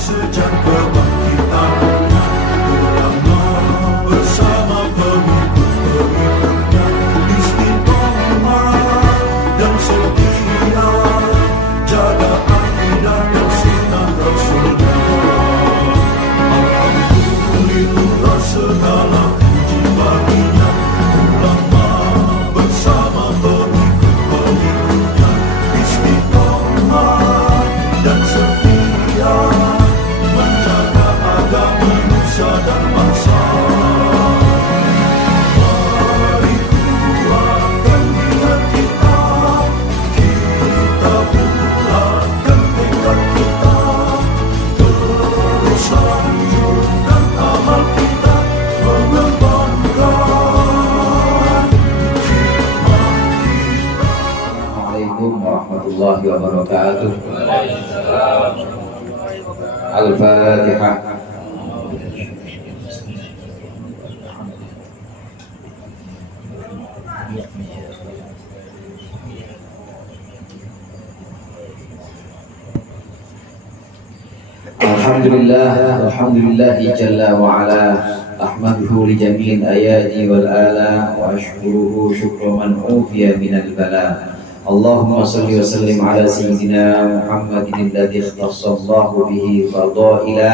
sejak kebangkitan ulama bersama pengikut-pengikutnya istiqomah dan setia jaga akidah dan sunnah Rasulullah. Alhamdulillah segala puji baginya ulama bersama pengikut-pengikutnya istiqomah dan setia menjaga agama nusa dan bangsa. Mari kuatkan niat kita, kita bulatkan tekad kita, terus lanjutkan amal kita, mengembangkan hikmah kita. Assalamualaikum warahmatullahi wabarakatuh. Al-Fatihah. Alhamdulillahi jalla wa ala, ahmaduhu li jami'il ayati wal ala wa ashkuruhu syukra man ufiya minal bala. Allahumma salli wa sallim ala sayyidina Muhammadin alladhi ikhtassallahu bihi fadaila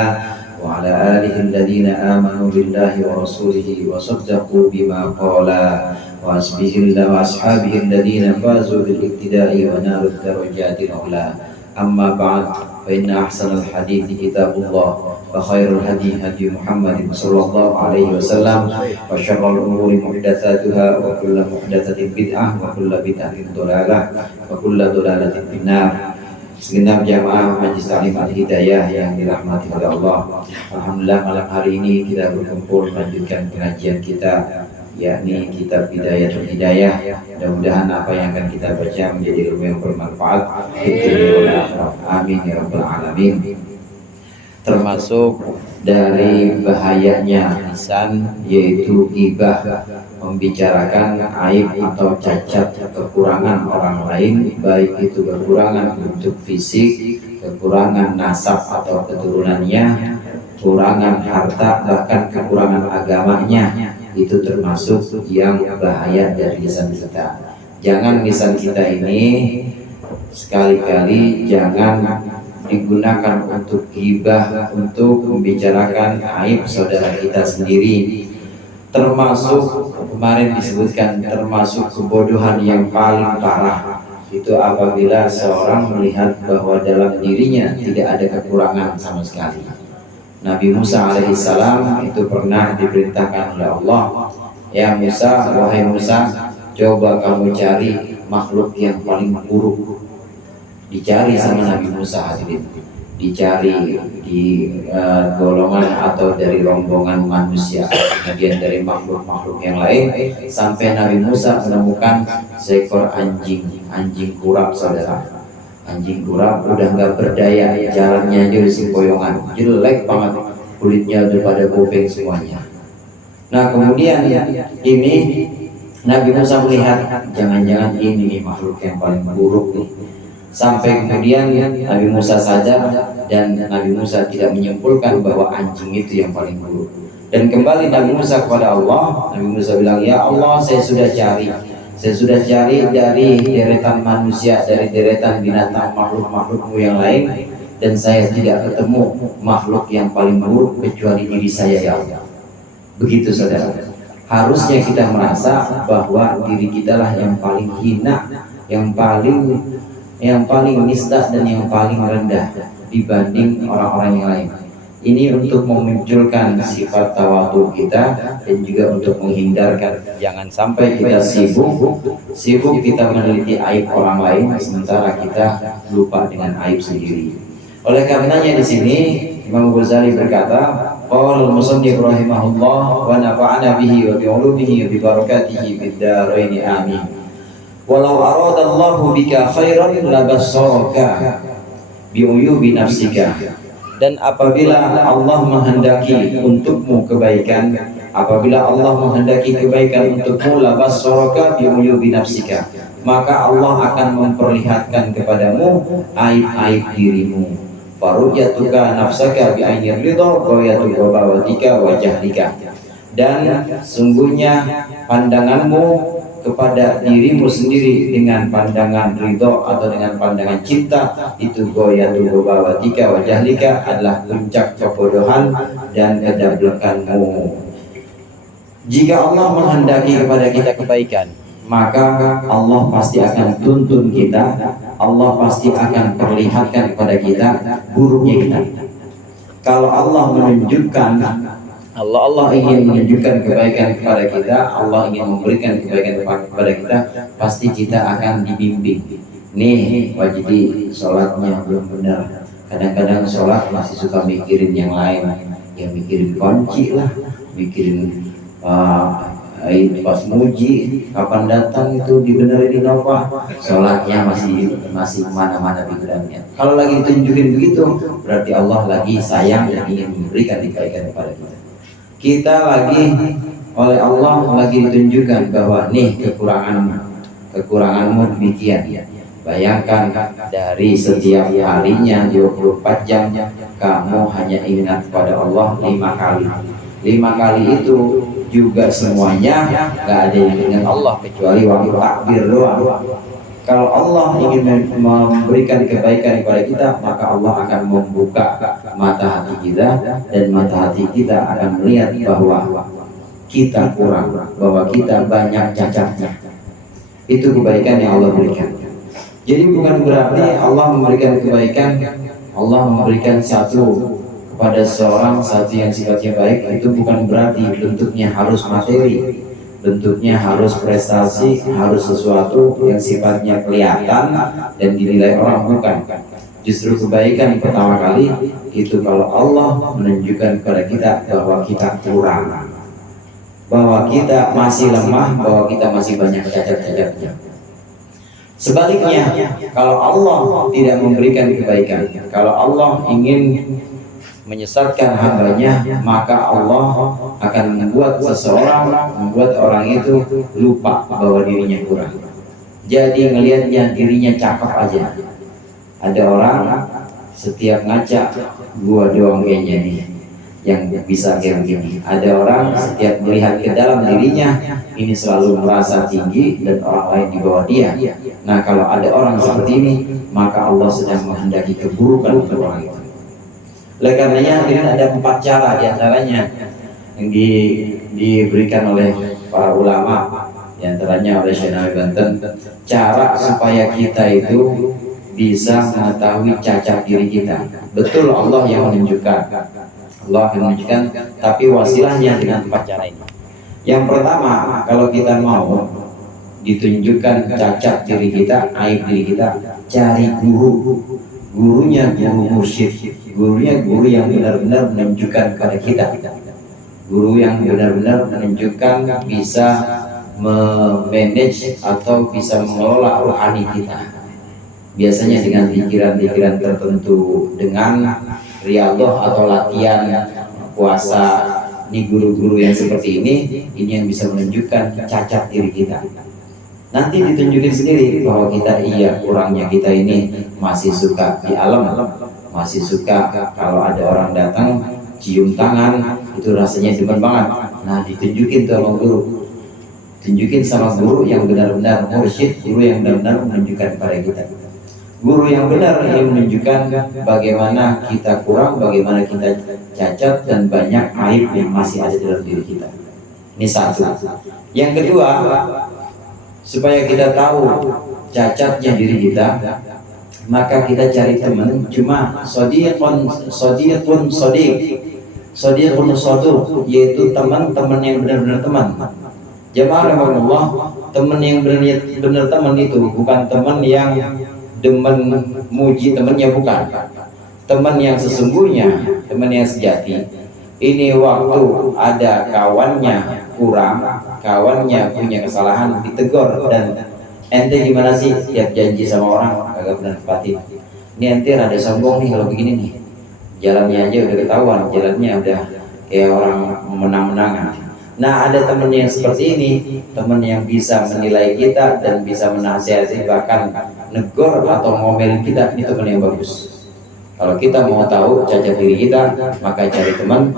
wa ala alihi alladhina amanu billahi wa rasulihi wa saddaqu bima qala wa asbihi wa ashabihi alladhina fazu bil iktida'i wa naru darajatil ula. Amma ba'd, fa inna ahsanal hadithi kitabullah wa khairul hadi hadi Muhammadin sallallahu alaihi wasallam wa syarrul umuri muhdatsatuha wa kullu muhdatsatin bid'ah wa kullu bid'atin dhalalah wa kullu dhalalatin finnar. Segenap jamaah Majelis Ta'lim Al-Hidayah yang dirahmati oleh Allah, alhamdulillah malam hari ini kita berkumpul melanjutkan pengajian kita, yakni kitab Bidayatul Hidayah. Mudah-mudahan apa yang akan kita baca menjadi ilmu yang bermanfaat. Amin ya rabbal alamin. Termasuk dari bahayanya lisan, yaitu ghibah, membicarakan aib atau cacat kekurangan orang lain, baik itu kekurangan bentuk fisik, kekurangan nasab atau keturunannya, kekurangan harta, bahkan kekurangan agamanya. Itu termasuk yang bahaya dari lisan kita. Jangan lisan kita ini sekali-kali jangan digunakan untuk ghibah, untuk membicarakan aib saudara kita sendiri. Termasuk kemarin disebutkan, termasuk kebodohan yang paling parah itu apabila seorang melihat bahwa dalam dirinya tidak ada kekurangan sama sekali. Nabi Musa alaihissalam itu pernah diperintahkan oleh Allah, ya Musa, wahai Musa, coba kamu cari makhluk yang paling buruk. Dicari sama Nabi Musa, hadirin, dicari di golongan atau dari rombongan manusia, kemudian dari makhluk-makhluk yang lain, sampai Nabi Musa menemukan seekor anjing kurap, saudara. Anjing kurap udah nggak berdaya, jalannya aja di sempoyongan, jelek banget, kulitnya udah pada kopeng semuanya. Nah kemudian ini Nabi Musa melihat, jangan-jangan ini makhluk yang paling buruk nih. Sampai kemudian Nabi Musa sadar, dan Nabi Musa tidak menyimpulkan bahwa anjing itu yang paling buruk. Dan kembali Nabi Musa kepada Allah. Nabi Musa bilang, ya Allah, saya sudah cari dari deretan manusia, dari deretan binatang, makhluk-makhlukmu yang lain, dan saya tidak ketemu makhluk yang paling buruk kecuali diri saya, ya Allah. Begitu saudara. Harusnya kita merasa bahwa diri kita lah yang paling hina, yang paling nista dan yang paling rendah dibanding orang-orang yang lain. Ini untuk memunculkan sifat tawadhu kita, dan juga untuk menghindarkan jangan sampai kita sibuk kita meneliti aib orang lain sementara kita lupa dengan aib sendiri. Oleh karenanya di sini Imam Ghazali berkata, qala al-musannif rahimahullah wa nafa'ana bihi wa bi'ulumihi wa bi barakatihi fid dharain amin. Walau aradallahu bika khairan labassaraka bi'uyubi nafsika. Dan apabila Allah menghendaki untukmu kebaikan, apabila Allah menghendaki kebaikan untukmu, labassaraka bi'uyubi nafsika, maka Allah akan memperlihatkan kepadamu aib-aib dirimu. Faru'yatuka nafsaka bi'ainir ridha ghayatu ghabawatika wa jahlika. Dan sungguhnya pandanganmu kepada dirimu sendiri dengan pandangan ridho atau dengan pandangan cinta itu ghayatu ghabawatika wa jahlika adalah puncak kebodohan dan kedablakanmu. Jika Allah menghendaki kepada kita kebaikan, maka Allah pasti akan tuntun kita, Allah pasti akan perlihatkan kepada kita buruknya kita. Kalau Allah menunjukkan, Allah ingin menunjukkan kebaikan kepada kita, Allah ingin memberikan kebaikan kepada kita, pasti kita akan dibimbing. Nih, wajib sholatnya belum benar. Kadang-kadang sholat masih suka mikirin yang lain, ya mikirin kunci lah, mikirin pas muji kapan datang itu dibenerin Innova, sholatnya masih mana-mana pikirannya. Kalau lagi tunjukin begitu, berarti Allah lagi sayang dan ingin memberikan kebaikan kepada kita. Kita lagi oleh Allah lagi ditunjukkan bahwa nih kekuranganmu demikian. Bayangkan dari setiap harinya 24 jam kamu hanya ingat kepada Allah 5 kali. 5 kali itu juga semuanya nggak ada yang ingat Allah kecuali waktu takbir doang. Kalau Allah ingin memberikan kebaikan kepada kita, maka Allah akan membuka mata hati kita, dan mata hati kita akan melihat bahwa kita kurang, bahwa kita banyak cacatnya. Itu kebaikan yang Allah berikan. Jadi bukan berarti Allah memberikan kebaikan, Allah memberikan satu kepada seorang satu yang sifatnya baik, itu bukan berarti bentuknya harus materi, bentuknya harus prestasi, harus sesuatu yang sifatnya kelihatan dan dinilai orang, bukan. Justru kebaikan pertama kali itu kalau Allah menunjukkan kepada kita bahwa kita kurang, bahwa kita masih lemah, bahwa kita masih banyak cacat-cacatnya. Sebaliknya, kalau Allah tidak memberikan kebaikan, kalau Allah ingin menyesatkan hambanya, maka Allah akan membuat orang itu lupa bahwa dirinya kurang. Jadi ngelihatnya dirinya cakep aja. Ada orang setiap ngaca, gua doang kayaknya nih yang bisa kayak gini. Ada orang setiap melihat ke dalam dirinya ini selalu merasa tinggi dan orang lain di bawah dia. Nah, kalau ada orang seperti ini, maka Allah sedang menghendaki keburukan untuk orang itu. Oleh karenanya ini ada 4 cara diantaranya yang diberikan oleh para ulama, diantaranya oleh Syekh Nawawi Banten, cara supaya kita itu bisa mengetahui cacat diri kita. Betul Allah yang menunjukkan, tapi wasilahnya dengan 4 cara ini. Yang pertama, kalau kita mau ditunjukkan cacat diri kita, aib diri kita, cari guru. Gurunya guru mursyid, gurunya guru yang benar-benar menunjukkan kepada kita, guru yang benar-benar menunjukkan bisa memanage atau bisa mengelola rohani kita. Biasanya dengan pikiran-pikiran tertentu, dengan riyadhah atau latihan puasa. Ini guru-guru yang seperti ini yang bisa menunjukkan cacat diri kita. Nanti ditunjukin sendiri bahwa kita kurangnya kita ini masih suka di alam, masih suka kalau ada orang datang cium tangan, itu rasanya demen banget. Nah, ditunjukin sama guru, tunjukin sama guru yang benar-benar mursyid, guru yang benar-benar menunjukkan kepada kita, guru yang benar yang menunjukkan bagaimana kita kurang, bagaimana kita cacat dan banyak aib yang masih ada dalam diri kita. Ini satu. Yang kedua, supaya kita tahu cacatnya diri kita, maka kita cari teman, cuma sodiqun soduq, yaitu teman-teman yang benar-benar teman. Jamaah rahimahullah, teman yang benar teman itu bukan teman yang demen muji temannya, bukan. Teman yang sesungguhnya, teman yang sejati. Ini waktu ada kawannya kurang, kawannya punya kesalahan, ditegur, dan ente gimana sih tiap janji sama orang agak benar tepatin. Ini ente rada sombong nih kalau begini nih, jalannya aja udah ketahuan, jalannya udah kayak orang menang-menangan. Nah, ada teman yang seperti ini, teman yang bisa menilai kita dan bisa menasihati, bahkan negor atau ngomelin kita, ini teman yang bagus. Kalau kita mau tahu cacat diri kita, maka cari teman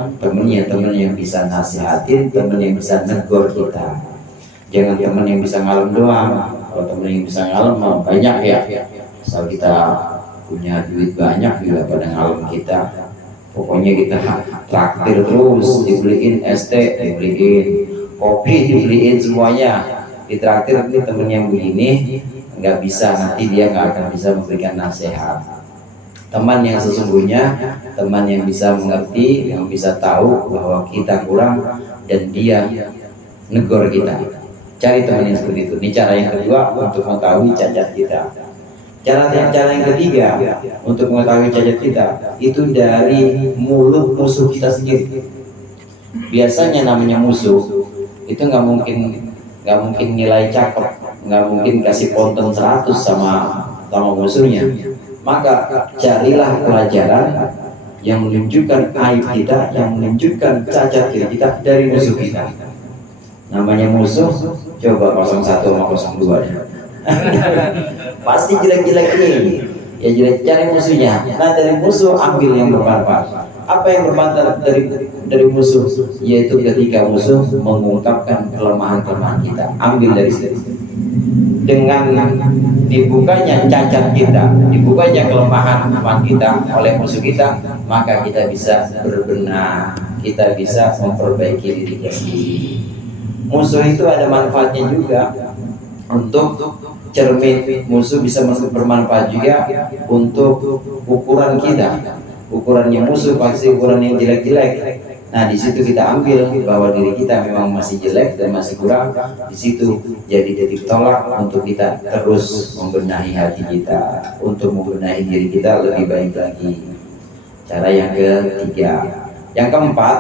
yang bisa nasihatin, teman yang bisa negor kita. Jangan teman yang bisa ngalem doang. Kalau teman yang bisa ngalem banyak ya. Asal kita punya duit banyak juga pada ngalem kita. Pokoknya kita traktir terus, dibeliin ST, dibeliin kopi, dibeliin semuanya. Ditraktir, ini temen yang begini nggak bisa, nanti dia nggak akan bisa memberikan nasihat. Teman yang sesungguhnya, teman yang bisa mengerti, yang bisa tahu bahwa kita kurang dan dia negor kita. Cari teman yang seperti itu. Ini cara yang kedua untuk mengetahui cacat kita. Cara yang ketiga untuk mengetahui cacat kita itu dari mulut musuh kita sendiri. Biasanya namanya musuh itu nggak mungkin nilai cakep, nggak mungkin kasih konten 100 sama musuhnya. Maka carilah pelajaran yang menunjukkan aib kita, yang menunjukkan cacat diri kita dari musuh kita. Namanya musuh, coba 01 sama 02 ya. Pasti jelek-jelek ini. Ya jelek, cari musuhnya. Nah dari musuh ambil yang bermanfaat. Apa yang bermanfaat dari musuh? Yaitu ketika musuh mengungkapkan kelemahan-kelemahan kita, ambil dari situ. Dengan dibukanya cacat kita, dibukanya kelemahan kita oleh musuh kita, maka kita bisa berbenah, kita bisa memperbaiki diri kita sendiri. Musuh itu ada manfaatnya juga untuk cermin. Musuh bisa bermanfaat juga untuk ukuran kita. Ukurannya musuh pasti ukuran yang jelek-jelek. Nah di situ kita ambil bahwa diri kita memang masih jelek dan masih kurang. Di situ jadi titik tolak untuk kita terus membenahi hati kita, untuk membenahi diri kita lebih baik lagi. Cara yang ketiga. Yang keempat,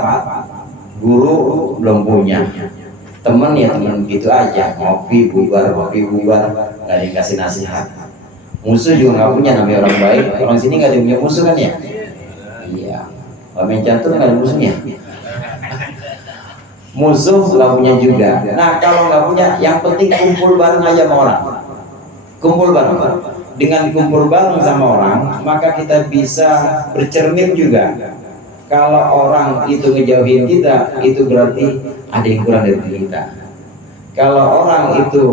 guru belum punya. Temen ya temen gitu aja, ngopi bubar, nggak ada yang kasih nasihat. Musuh juga nggak punya, namanya orang baik. Orang sini nggak ada yang punya musuh kan ya? Iya. Main catur nggak ada musuhnya. Musuh nggak punya juga. Nah kalau nggak punya, yang penting kumpul bareng aja sama orang. Kumpul bareng. Dengan kumpul bareng sama orang, maka kita bisa bercermin juga. Kalau orang itu ngejauhin kita, itu berarti ada yang kurang dari kita. Kalau orang itu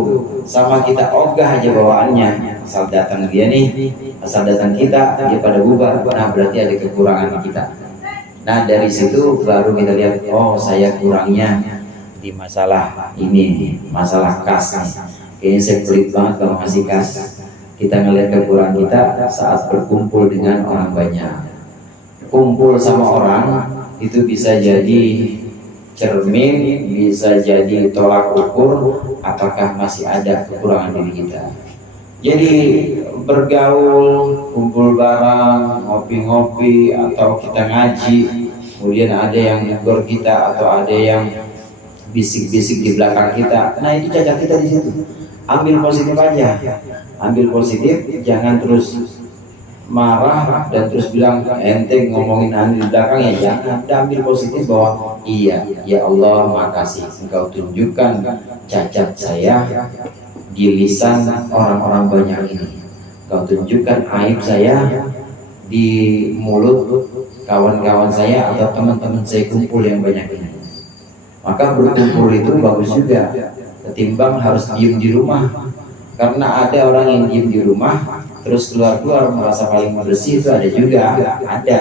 sama kita ogah aja bawaannya, asal datang dia nih, asal datang kita, dia pada bubar, nah berarti ada kekurangan kita. Nah dari situ baru kita lihat, oh saya kurangnya di masalah ini, masalah kas. Kayaknya saya pelit banget kalau masih kas. Kita ngelihat kekurangan kita saat berkumpul dengan orang banyak. Kumpul sama orang itu bisa jadi cermin, bisa jadi tolak ukur apakah masih ada kekurangan diri kita. Jadi bergaul, kumpul bareng, ngopi-ngopi, atau kita ngaji, kemudian ada yang negur kita atau ada yang bisik-bisik di belakang kita. Nah itu cacat kita di situ. Ambil positif aja, ambil positif, jangan terus marah dan terus bilang ente ngomongin anda di belakang ya, jangan. Ambil positif bahwa iya, ya Allah makasih engkau tunjukkan cacat saya di lisan orang-orang banyak ini. Engkau tunjukkan aib saya di mulut kawan-kawan saya atau teman-teman saya kumpul yang banyak ini. Maka berkumpul itu bagus juga ketimbang harus diem di rumah. Karena ada orang yang diem di rumah terus keluar merasa paling bersih, itu ada juga, ada.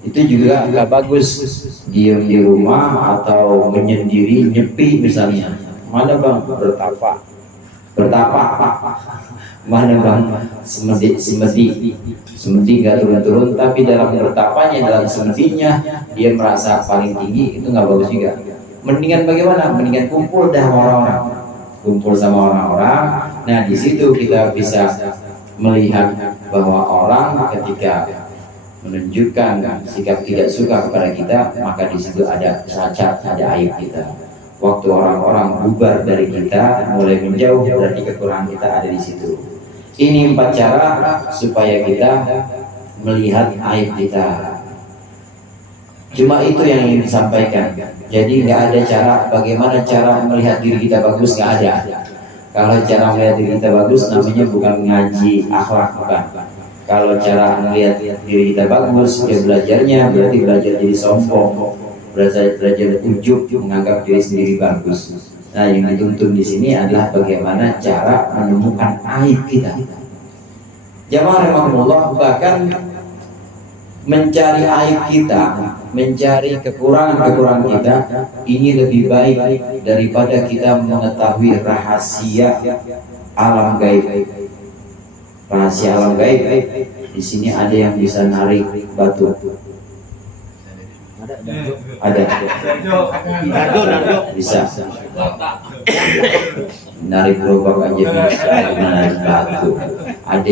Itu juga nggak bagus, diem di rumah atau menyendiri, nyepi misalnya. Mana bang bertapa, mana bang semedi nggak turun-turun, tapi dalam bertapanya, dalam semedinya dia merasa paling tinggi, itu nggak bagus juga. Mendingan bagaimana? Mendingan kumpul dah sama orang-orang, kumpul sama orang-orang. Nah di situ kita bisa melihat bahwa orang ketika menunjukkan sikap tidak suka kepada kita, maka di situ ada cacat, ada aib kita. Waktu orang-orang bubar dari kita, mulai menjauh, berarti kekurangan kita ada di situ. Ini 4 cara supaya kita melihat aib kita. Cuma itu yang ingin disampaikan. Jadi nggak ada cara bagaimana cara melihat diri kita bagus, nggak ada. Kalau cara melihat diri kita bagus namanya bukan ngaji akhlak, bukan. Kalau cara melihat diri kita bagus, dia belajarnya berarti belajar jadi sombong, belajar ujub, menganggap diri sendiri bagus. Nah, yang dituntun di sini adalah bagaimana cara menemukan aib kita. Jamaah rahimahullah, bahkan mencari aib kita, mencari kekurangan-kekurangan kita, ini lebih baik daripada kita mengetahui rahasia alam gaib. Rahasia alam gaib, di sini ada yang bisa narik batu. Ada. Bisa. Narik gerobak aja bisa, narik batu. Ada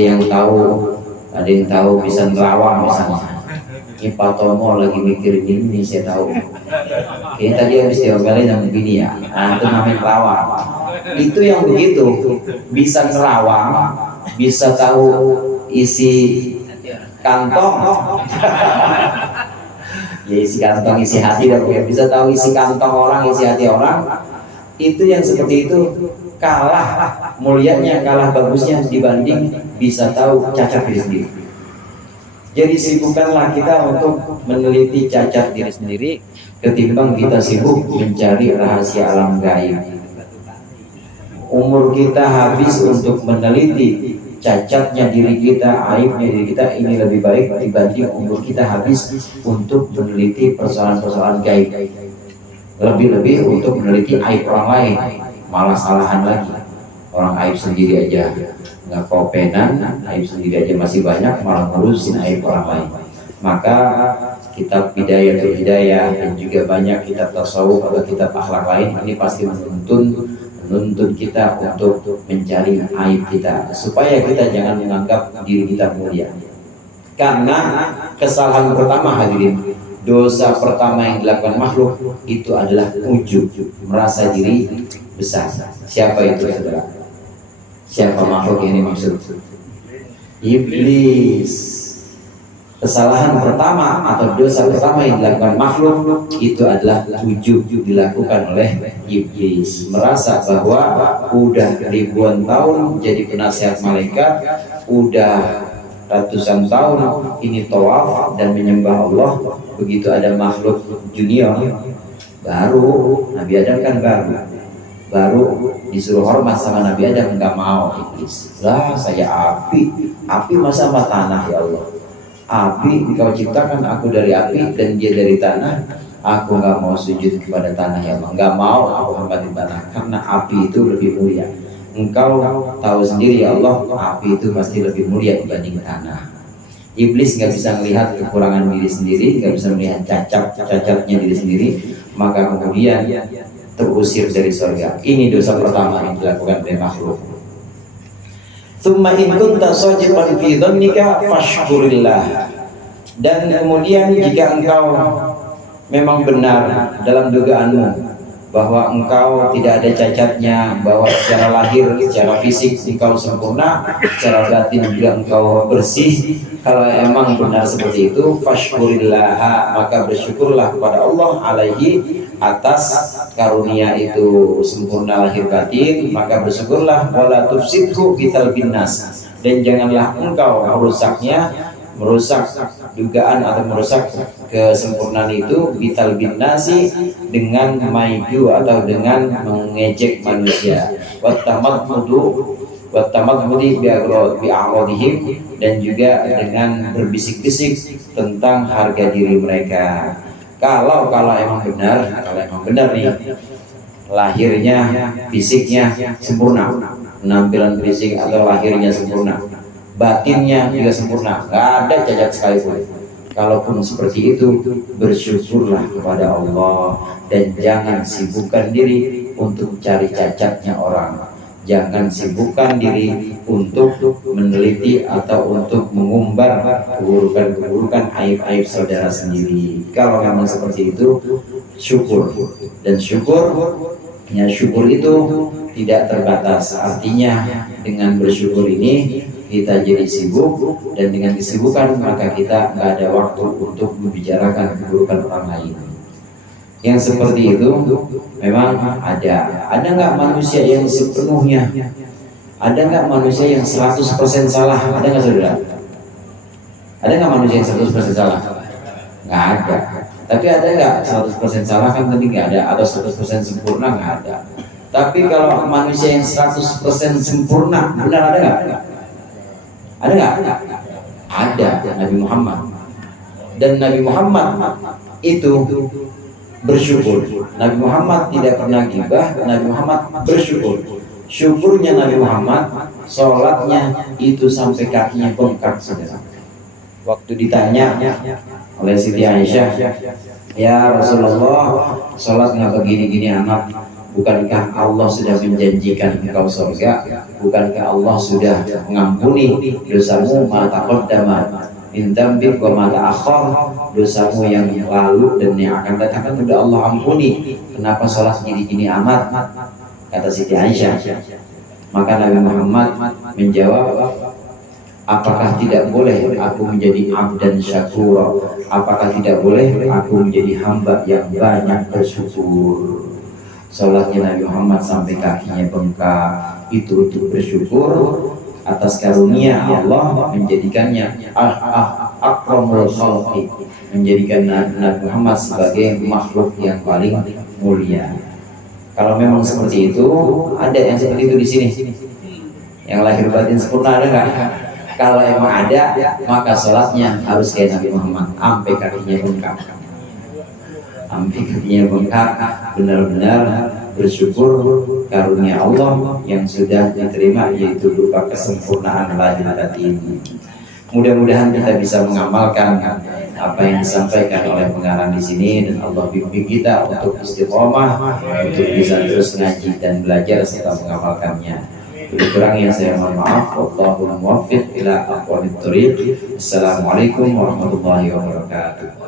yang tahu bisa ngelawang misalnya. Ini Pak Tomo lagi mikirin ini, saya tahu. Kayaknya tadi habis diomelin sama begini ya. Nah, itu namanya ngelawang. Itu yang begitu, bisa ngelawang, bisa tahu isi kantong. Ya, isi kantong, isi hati, dan bisa tahu isi kantong orang, isi hati orang. Itu yang seperti itu kalah mulianya, kalah bagusnya dibanding bisa tahu cacat diri sendiri. Jadi sibukkanlah kita untuk meneliti cacat diri sendiri ketimbang kita sibuk mencari rahasia alam gaib. Umur kita habis untuk meneliti cacatnya diri kita, aibnya diri kita, ini lebih baik dibanding umur kita habis untuk meneliti persoalan-persoalan gaib. Lebih-lebih untuk meneliti aib orang lain, malah salahan lagi. Orang aib sendiri aja nggak kopenan, aib sendiri aja masih banyak, malah ngurusin aib orang lain. Maka kitab Bidayatul Hidayah dan juga banyak kitab tasawuf atau kitab akhlak lain ini pasti menuntun kita untuk mencari aib kita, supaya kita jangan menganggap diri kita mulia. Karena kesalahan pertama, hadirin, dosa pertama yang dilakukan makhluk itu adalah ujub, merasa diri besar. Siapa itu, saudara? Siapa makhluk ini maksud? Iblis. Kesalahan pertama atau dosa pertama yang dilakukan makhluk itu adalah ujub, dilakukan oleh iblis. Merasa bahwa udah ribuan tahun jadi penasihat malaikat, udah ratusan tahun ini tawaf dan menyembah Allah. Begitu ada makhluk junior baru, Nabi Adam kan baru disuruh hormat sama Nabi Adam, nggak mau iblis. Lah, saya api masa sama tanah, ya Allah. Api engkau ciptakan aku dari api dan dia dari tanah, aku nggak mau sujud kepada tanah, ya Allah. Nggak mau aku hormati tanah karena api itu lebih mulia. Engkau tahu sendiri, ya Allah, api itu pasti lebih mulia dibanding tanah. Iblis nggak bisa melihat kekurangan diri sendiri, nggak bisa melihat cacatnya diri sendiri, maka kemudian terusir dari surga. Ini dosa pertama yang dilakukan oleh makhluk. Tsumma in kunta shadiqan fi dhannika fashkurillah. Dan kemudian jika engkau memang benar dalam dugaanmu bahwa engkau tidak ada cacatnya, bahwa secara lahir, secara fisik engkau sempurna, secara batin juga engkau bersih, kalau emang benar seperti itu, fashkurillah, maka bersyukurlah kepada Allah alaihi, atas karunia itu sempurna lahir batin, maka bersyukurlah. Wala tufsidhu bital binnas, dan janganlah engkau merusak dugaan atau merusak kesempurnaan itu bital binnasi, dengan maidu atau dengan mengejek manusia. Wattamadmudi bi'aradihim, dan juga dengan berbisik-bisik tentang harga diri mereka. Kalau emang benar nih, lahirnya, fisiknya sempurna, penampilan fisik atau lahirnya sempurna, batinnya juga sempurna, nggak ada cacat sekalipun. Kalaupun seperti itu, bersyukurlah kepada Allah dan jangan sibukkan diri untuk cari cacatnya orang. Jangan sibukkan diri untuk meneliti atau untuk mengumbar keburukan-keburukan, aib-aib saudara sendiri. Kalau memang seperti itu, syukur. Dan syukur itu tidak terbatas. Artinya dengan bersyukur ini kita jadi sibuk, dan dengan kesibukan maka kita nggak ada waktu untuk membicarakan keburukan orang lain. Yang seperti itu memang ada nggak manusia yang sepenuhnya, ada nggak manusia yang 100% salah, ada nggak, saudara? Ada nggak manusia yang 100% salah? Nggak ada. Tapi ada nggak 100% salah? Kan tadi nggak ada. Atau 100% sempurna? Nggak ada. Tapi kalau manusia yang 100% sempurna, benar ada nggak? Ada nggak? Ada, Nabi Muhammad. Dan Nabi Muhammad itu bersyukur. Nabi Muhammad tidak pernah gibah. Nabi Muhammad bersyukur. Syukurnya Nabi Muhammad, sholatnya itu sampai kakinya bengkak saudara. Waktu ditanya oleh Siti Aisyah, ya Rasulullah, sholat nggak begini-gini anak? Bukankah Allah sudah menjanjikan engkau surga? Bukankah Allah sudah mengampuni dosamu ma taqaddama min dzambik wa ma ta'akhkhar, dosamu yang lalu dan yang akan datang kan sudah Allah ampuni. Kenapa sholat gini-gini amat? Kata Siti Aisyah. Maka Nabi Muhammad menjawab, apakah tidak boleh aku menjadi abdan syakur? Apakah tidak boleh aku menjadi hamba yang banyak bersyukur? Sholatnya Nabi Muhammad sampai kakinya bengkak itu untuk bersyukur atas karunia Allah menjadikannya akramul khalqi, menjadikan Nabi Muhammad sebagai makhluk yang paling mulia. Kalau memang seperti itu, ada yang seperti itu di sini. Yang lahir batin sempurna ada nggak? Kalau emang ada, maka sholatnya harus kayak Nabi Muhammad, sampai kakinya bengkak. Sampai kakinya bengkak, benar-benar bersyukur karunia Allah yang sudah diterima, yaitu berupa kesempurnaan lahir batin. Mudah-mudahan kita bisa mengamalkan apa yang disampaikan oleh pengarang di sini, dan Allah bimbing kita untuk istiqomah, untuk bisa terus ngaji dan belajar serta mengamalkannya. Lebih kurang yang saya mohon maaf. Wallahul muwaffiq ila aqwamit thoriq. Assalamualaikum warahmatullahi wabarakatuh.